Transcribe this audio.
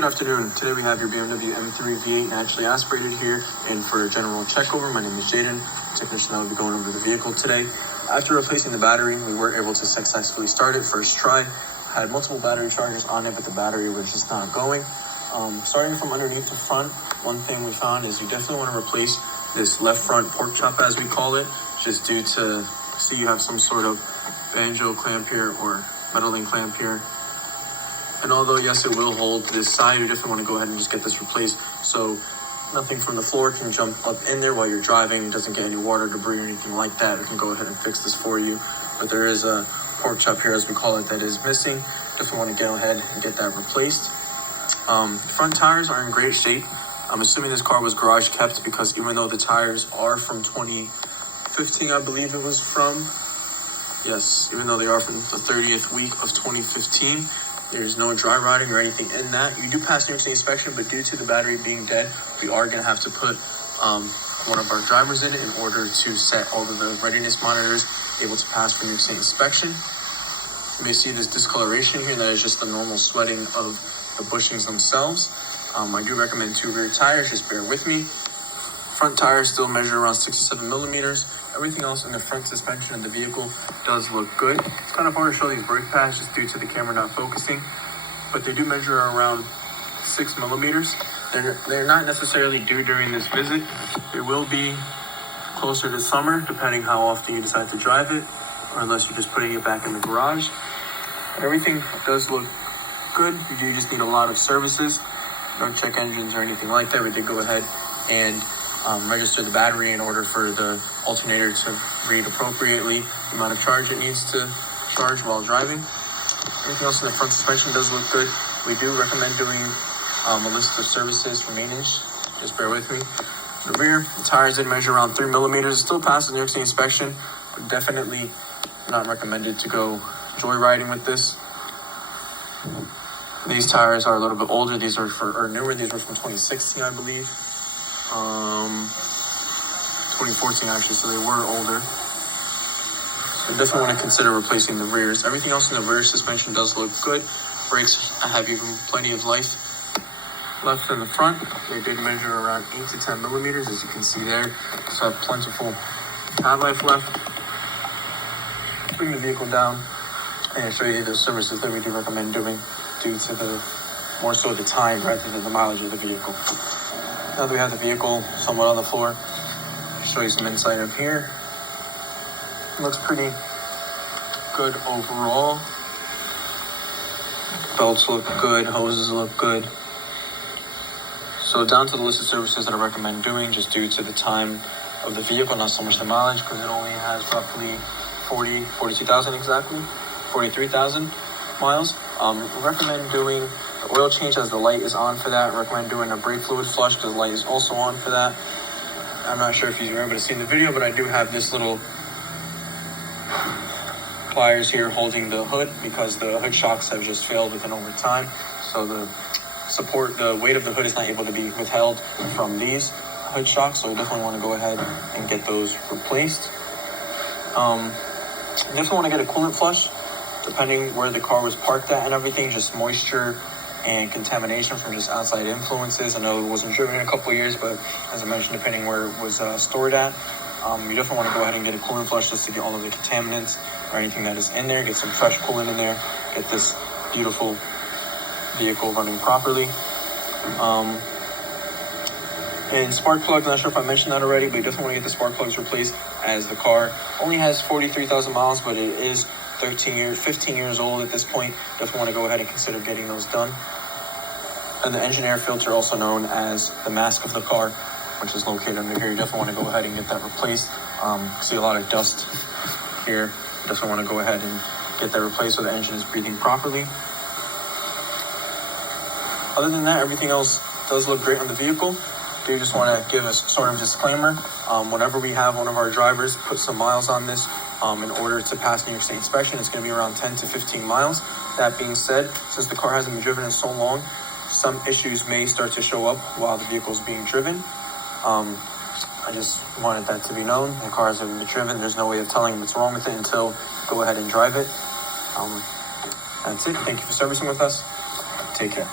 Good afternoon. Today we have your BMW M3 V8 naturally aspirated here, and for a general checkover, my name is Jaden, technician that will be going over the vehicle today. After replacing the battery, we were able to successfully start it first try. Had multiple battery chargers on it, but the battery was just not going. Starting from underneath the front, one thing we found is you definitely want to replace this left front pork chop, as we call it, just due to, see you have some sort of banjo clamp here or metal link clamp here. And although, yes, it will hold this side, you definitely want to go ahead and just get this replaced so nothing from the floor can jump up in there while you're driving. It doesn't get any water, debris, or anything like that. We can go ahead and fix this for you. But there is a pork chop here, as we call it, that is missing. Definitely want to go ahead and get that replaced. Front tires are in great shape. I'm assuming this car was garage kept, because even though the tires are from 2015, I believe it was from. Yes, even though they are from the 30th week of 2015, there's no dry rotting or anything in that. You do pass New York State inspection, but due to the battery being dead, we are going to have to put one of our drivers in it in order to set all of the readiness monitors able to pass for New York State inspection. You may see this discoloration here. That is just the normal sweating of the bushings themselves. I do recommend 2 rear tires. Just bear with me. Front tires still measure around 67 millimeters. Everything else in the front suspension of the vehicle does look good. It's kind of hard to show these brake pads just due to the camera not focusing, but they do measure around 6 millimeters. They're not necessarily due during this visit. It will be closer to summer, depending how often you decide to drive it, or unless you're just putting it back in the garage. But everything does look good. You do just need a lot of services. Don't check engines or anything like that. We did go ahead and register the battery in order for the alternator to read appropriately the amount of charge it needs to charge while driving. Everything else in the front suspension does look good. We do recommend doing a list of services for maintenance. Just bear with me. The rear, the tires did measure around 3 millimeters. It still passes New York State inspection, but definitely not recommended to go joyriding with this. These tires are a little bit older. These are newer. These were from 2016, I believe. 2014 actually, so they were older. So definitely want to consider replacing the rears. Everything else in the rear suspension does look good. Brakes have even plenty of life left in the front. They did measure around 8 to 10 millimeters, as you can see there. So have plentiful pad life left. Bring the vehicle down and show you the services that we do recommend doing due to the more so the time rather than the mileage of the vehicle. Now that we have the vehicle somewhat on the floor, I'll show you some insight up here. It looks pretty good overall. Belts look good, hoses look good. So down to the list of services that I recommend doing, just due to the time of the vehicle, not so much the mileage, because it only has roughly 42,000 exactly, 43,000 miles. Recommend doing the oil change as the light is on for that. Recommend doing a brake fluid flush because the light is also on for that. I'm not sure if you were able to see in the video, but I do have this little pliers here holding the hood because the hood shocks have just failed within over time. So the weight of the hood is not able to be withheld from these hood shocks. So we definitely want to go ahead and get those replaced. Definitely want to get a coolant flush, depending where the car was parked at and everything, just moisture and contamination from just outside influences. I know it wasn't driven in a couple of years, but as I mentioned, depending where it was stored at, you definitely want to go ahead and get a coolant flush just to get all of the contaminants or anything that is in there, get some fresh coolant in there, get this beautiful vehicle running properly. And spark plugs, not sure if I mentioned that already, but you definitely want to get the spark plugs replaced, as the car only has 43,000 miles, but it is 15 years old at this point. Definitely want to go ahead and consider getting those done. And the engine air filter, also known as the mask of the car, which is located under here, you definitely want to go ahead and get that replaced. See a lot of dust here. Definitely want to go ahead and get that replaced so the engine is breathing properly. Other than that, everything else does look great on the vehicle. Do just want to give a sort of disclaimer. Whenever we have one of our drivers put some miles on this, in order to pass New York State inspection, it's going to be around 10 to 15 miles. That being said, since the car hasn't been driven in so long, some issues may start to show up while the vehicle is being driven. I just wanted that to be known. The car hasn't been driven. There's no way of telling what's wrong with it until go ahead and drive it. That's it. Thank you for servicing with us. Take care.